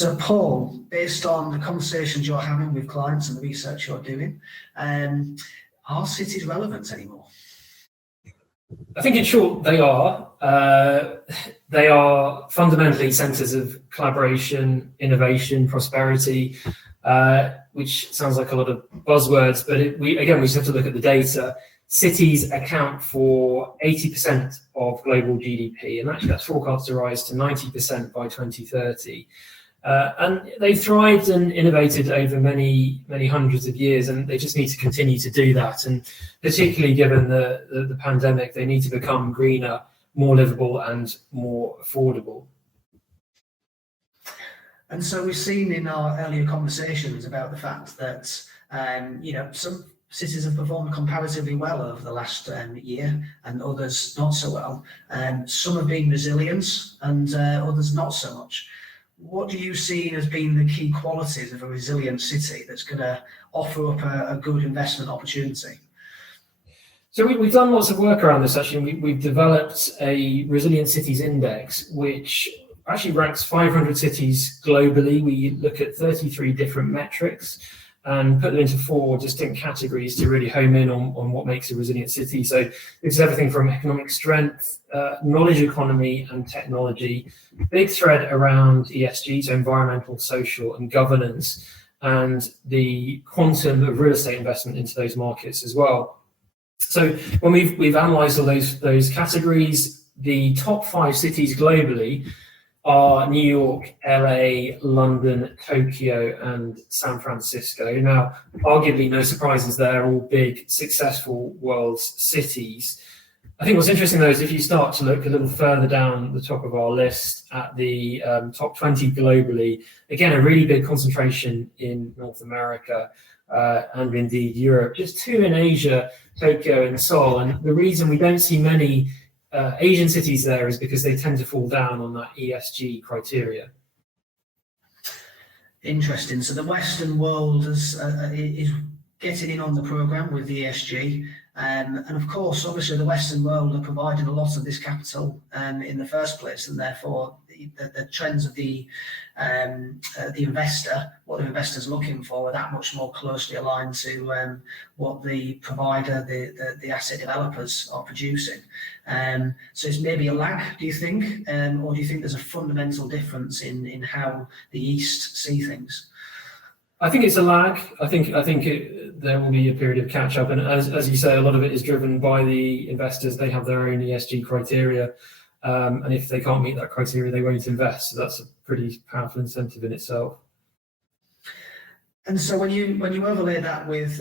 So Paul, based on the conversations you're having with clients and the research you're doing, are cities relevant anymore? I think in short, they are. They are fundamentally centres of collaboration, innovation, prosperity, which sounds like a lot of buzzwords, but we just have to look at the data. Cities account for 80% of global GDP, and actually that's forecast to rise to 90% by 2030. And they've thrived and innovated over many hundreds of years, and they just need to continue to do that. And particularly given the pandemic, they need to become greener, more livable, and more affordable. And so we've seen in our earlier conversations about the fact that some cities have performed comparatively well over the last year, and others not so well. Some have been resilient, and others not so much. What do you see as being the key qualities of a resilient city that's going to offer up a good investment opportunity? So we've done lots of work around this, actually. We've developed a Resilient Cities Index, which actually ranks 500 cities globally. We look at 33 different metrics and put them into 4 distinct categories to really home in on what makes a resilient city. So it's everything from economic strength, knowledge economy, and technology. Big thread around ESG, so environmental, social, and governance, and the quantum of real estate investment into those markets as well. So when we've analysed all those categories, the top 5 cities globally are New York, LA, London, Tokyo, and San Francisco. Now, arguably no surprises there, all big, successful world cities. I think what's interesting though is if you start to look a little further down the top of our list at the top 20 globally, again, a really big concentration in North America and indeed Europe, just 2 in Asia, Tokyo and Seoul. And the reason we don't see many Asian cities there is because they tend to fall down on that ESG criteria. Interesting. So the Western world is getting in on the programme with the ESG. And of course, obviously, the Western world are providing a lot of this capital in the first place, and therefore the trends of the investor, what the investor's looking for, are that much more closely aligned to what the provider, the asset developers are producing. So it's maybe a lag, do you think, or do you think there's a fundamental difference in how the East see things? I think it's a lag. I think there will be a period of catch up, and as you say, a lot of it is driven by the investors. They have their own ESG criteria, and if they can't meet that criteria, they won't invest. So that's a pretty powerful incentive in itself. And so when you overlay that with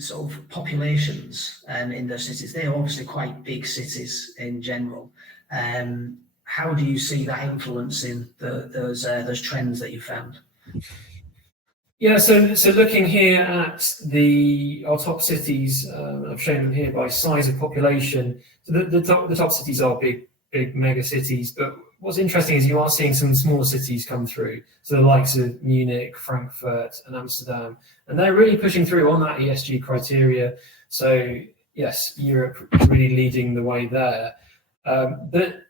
sort of populations in those cities, they are obviously quite big cities in general. How do you see that influencing those trends that you found? Yeah, so looking here at our top cities, I've shown them here by size of population. So the top cities are big mega cities, but what's interesting is you are seeing some smaller cities come through. So the likes of Munich, Frankfurt, and Amsterdam, and they're really pushing through on that ESG criteria. So yes, Europe is really leading the way there. But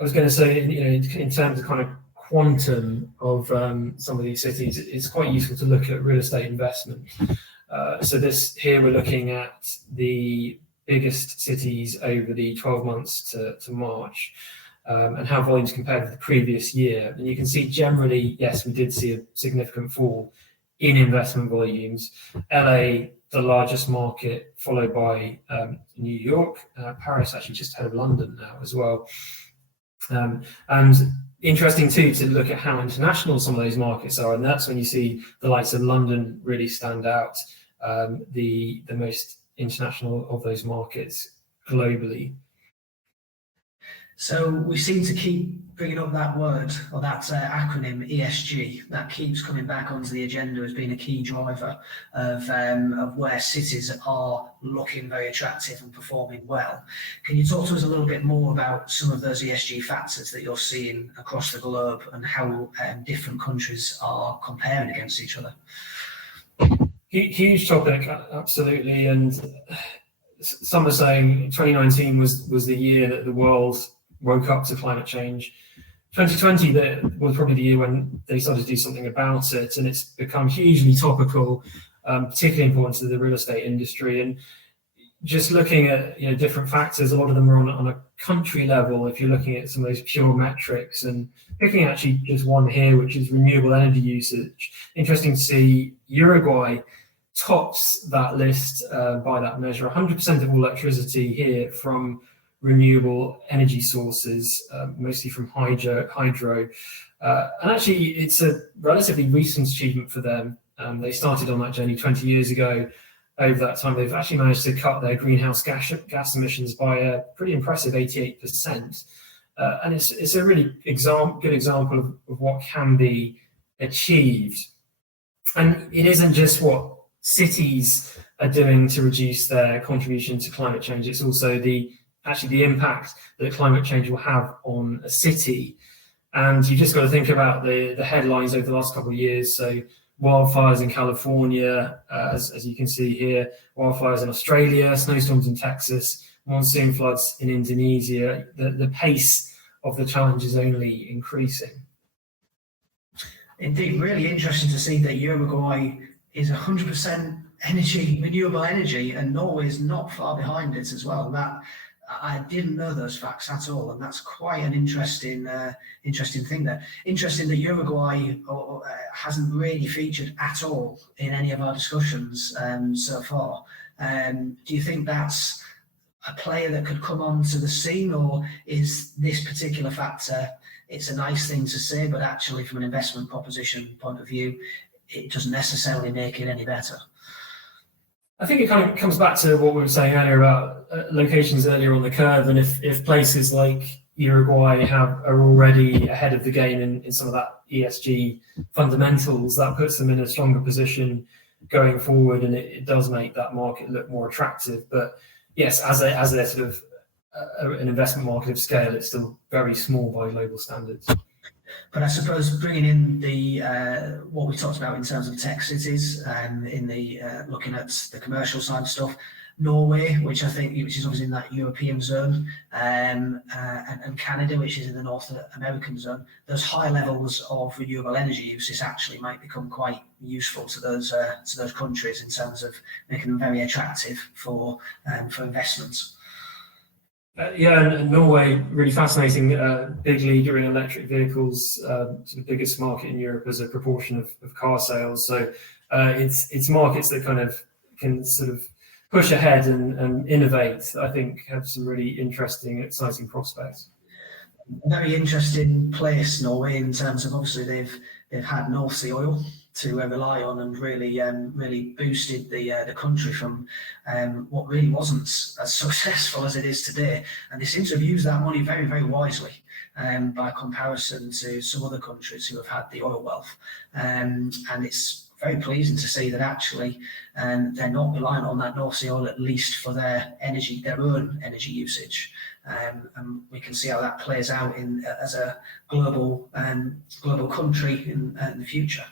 I was going to say, in terms of kind of quantum of some of these cities, it's quite useful to look at real estate investment. So this here we're looking at the biggest cities over the 12 months to March, and how volumes compared with the previous year. And you can see generally, yes, we did see a significant fall in investment volumes. LA, the largest market, followed by New York, Paris actually just ahead of London now as well. And interesting too to look at how international some of those markets are, and that's when you see the likes of London really stand out, the most international of those markets globally. So we seem to keep bringing up that word, or that acronym ESG, that keeps coming back onto the agenda as being a key driver of where cities are looking very attractive and performing well. Can you talk to us a little bit more about some of those ESG factors that you're seeing across the globe and how different countries are comparing against each other? Huge topic, absolutely. And some are saying 2019 was the year that the world woke up to climate change. 2020 that was probably the year when they started to do something about it, and it's become hugely topical, particularly important to the real estate industry. And just looking at different factors, a lot of them are on a country level. If you're looking at some of those pure metrics, and picking actually just one here, which is renewable energy usage. Interesting to see Uruguay tops that list by that measure. 100% of all electricity here from renewable energy sources, mostly from hydro. And actually, it's a relatively recent achievement for them. They started on that journey 20 years ago. Over that time, they've actually managed to cut their greenhouse gas emissions by a pretty impressive 88%. And it's a really good example of what can be achieved. And it isn't just what cities are doing to reduce their contribution to climate change. It's also the impact that climate change will have on a city. And you just got to think about the headlines over the last couple of years. So wildfires in California, as you can see here, wildfires in Australia, snowstorms in Texas, monsoon floods in Indonesia. The pace of the challenge is only increasing. Indeed, really interesting to see that Uruguay is 100% renewable energy, and Norway is not far behind it as well. That I didn't know those facts at all, and that's quite an interesting thing there. Interesting that Uruguay hasn't really featured at all in any of our discussions so far. Do you think that's a player that could come onto the scene, or is this particular factor, it's a nice thing to say, but actually from an investment proposition point of view, it doesn't necessarily make it any better? I think it kind of comes back to what we were saying earlier about locations earlier on the curve, and if places like Uruguay are already ahead of the game in some of that ESG fundamentals, that puts them in a stronger position going forward, and it does make that market look more attractive. But yes, as a sort of an investment market of scale, it's still very small by global standards. But I suppose bringing in the what we talked about in terms of tech cities, in the looking at the commercial side of stuff, Norway, which is obviously in that European zone, and Canada, which is in the North American zone, those high levels of renewable energy uses actually might become quite useful to those countries in terms of making them very attractive for investments. And Norway, really fascinating, big leader in electric vehicles, sort of biggest market in Europe as a proportion of car sales. So it's markets that kind of can sort of push ahead and innovate. I think have some really interesting, exciting prospects. Very interesting place, Norway, in terms of obviously they've had North Sea oil to rely on, and really boosted the country from what really wasn't as successful as it is today. And they seem to have used that money very, very wisely by comparison to some other countries who have had the oil wealth. And it's very pleasing to see that actually they're not reliant on that North Sea oil, at least for their own energy usage. And we can see how that plays out as a global country in the future.